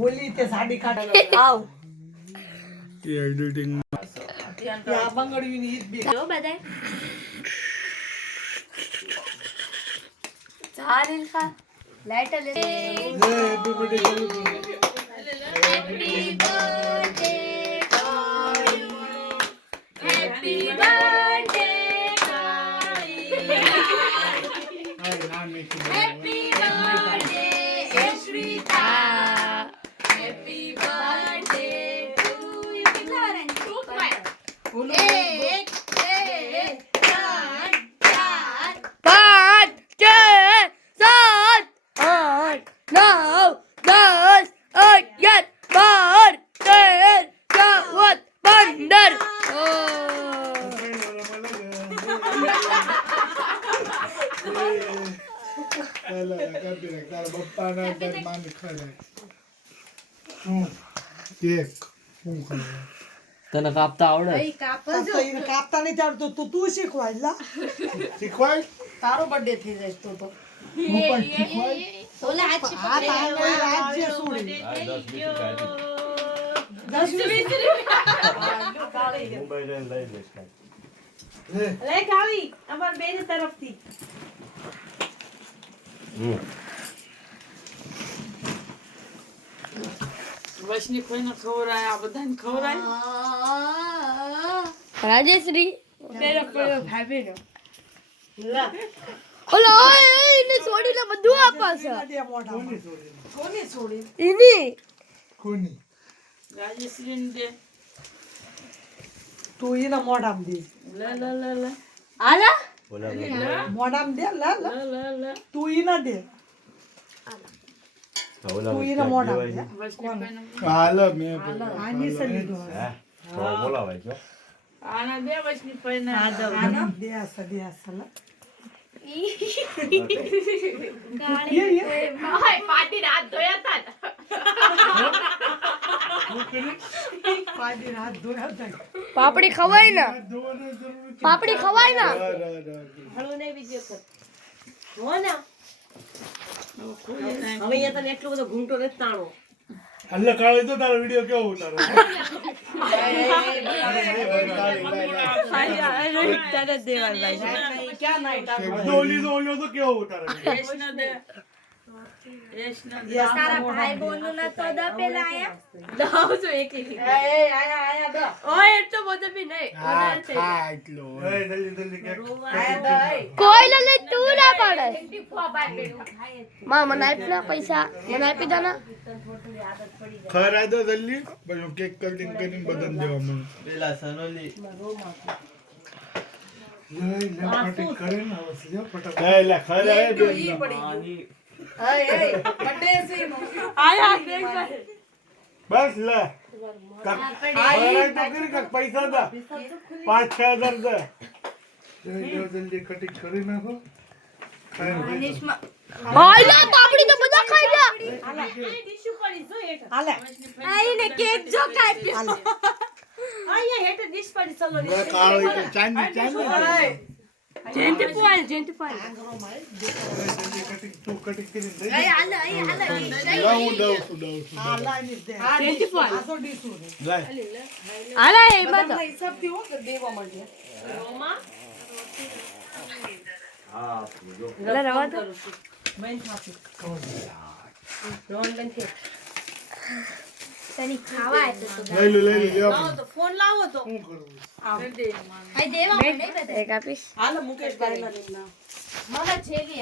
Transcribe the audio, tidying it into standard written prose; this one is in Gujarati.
ઓલી તે સાડી કાઢે આવ એ એડિટિંગ આ બંગડીની ઈદ બી જો બધાય ચારેલ ખા લાઈટ લે happy birthday happy birthday to you happy birthday happy birthday Eshwita happy birthday to you કેટલા એક ત્રણ ચાર પાંચ છ સાત આઠ નવ 10 11 12 13 14 તારા પપ્પાના તારી માની ખાય હું કેક હું ખાય તને કાપતા આવડે કાપતા નહીં ચાલતું તું શીખવાય લા શીખવાય તારો બર્થડે થઈ જાય તો હું પણ શીખવાય ઓલા હાથ આ તારો આજ જે સુડી 10 મોબાઈલ લઈ લેશ લે કાવી અમાર બેન તરફથી વૈષ્ણવી કોઈને ખવરાય આ બધાને ખવરાય રાજેશ્રી તેરો ભાઈ બેનો લા ઓલા એને છોડીને બધું આપા છે દે મોઢામાં કોની છોડી એની કોની રાજેશ્રીને દે તું એના મોઢામાં દે લે લે લે લે આલા મોઢામાં દે લા લા લે લે લે તું એના દે તું એના મોઢામાં દે વૈષ્ણવી કોઈને હાલો મેં આની સે લીધો બોલાવાય છો આના દે વૈષ્ણવી કોઈને આના દે સલા પાટી રાત ધોયા હતા પાડી હાથ ધોયા હતા પાપડી ખવાય ને ધોવાની જરૂર નથી. પાપડી ખવાય ને હળો ને બીજો કર હો ને હવે અહીંયા તને એટલો બધો ઘૂંટો નથી તાણો હલ્લે કાળે તો તારો વિડિયો કેવો ઉતારો ક્યાં નાઈટ ડોલી તો ઓલો તો કેવો ઉતારો યશને દે યશને દે તારા ભાઈ બોનનું ના તો દા પેલા આયા ઓય એટલો બધો બી નહીં હા ખા એટલો એ જલ્દી જલ્દી કેક કોઈ લે તું ના પડે માં મને આપના પૈસા મને આપી દો ને ખરા દો જલ્દી પછી હું કેક કટિંગ કરીને બધાને દેવા માંગુ પેલા સનોલી લે કટિંગ કરે ને હવે સીધો ફટાફટ લે ખરા એ બેન બસ લે પૈસા દા 5-6 હજાર દે જલ્દી કટિંગ કરી નાખો હાલા પાપડી તો બધા ખાઈ ગયા હાલે આઈને કેક જો ખાઈ અહીંયા હેઠે ડીશ પડી ચલો કાળી તો ચાંદી જેન્ટી ફોલ જલ્દી કટિંગ તું કટિંગ કરીને દે હાલે હું દઉં છું આ લાઈન દે જેન્ટી ફોલ આ તો ડીશ ને લાય હાલે એમાં તો હિસાબ થી હો દેવા માંડે હા ગલે રવા તો મેન થાપી તની ખાવા તો લઈ લો લેવા તો ફોન લાવો તો શું કરું દે દે આઈ દેવા મને બધા હાલ મુકેશ ભાઈ ના મને છે કે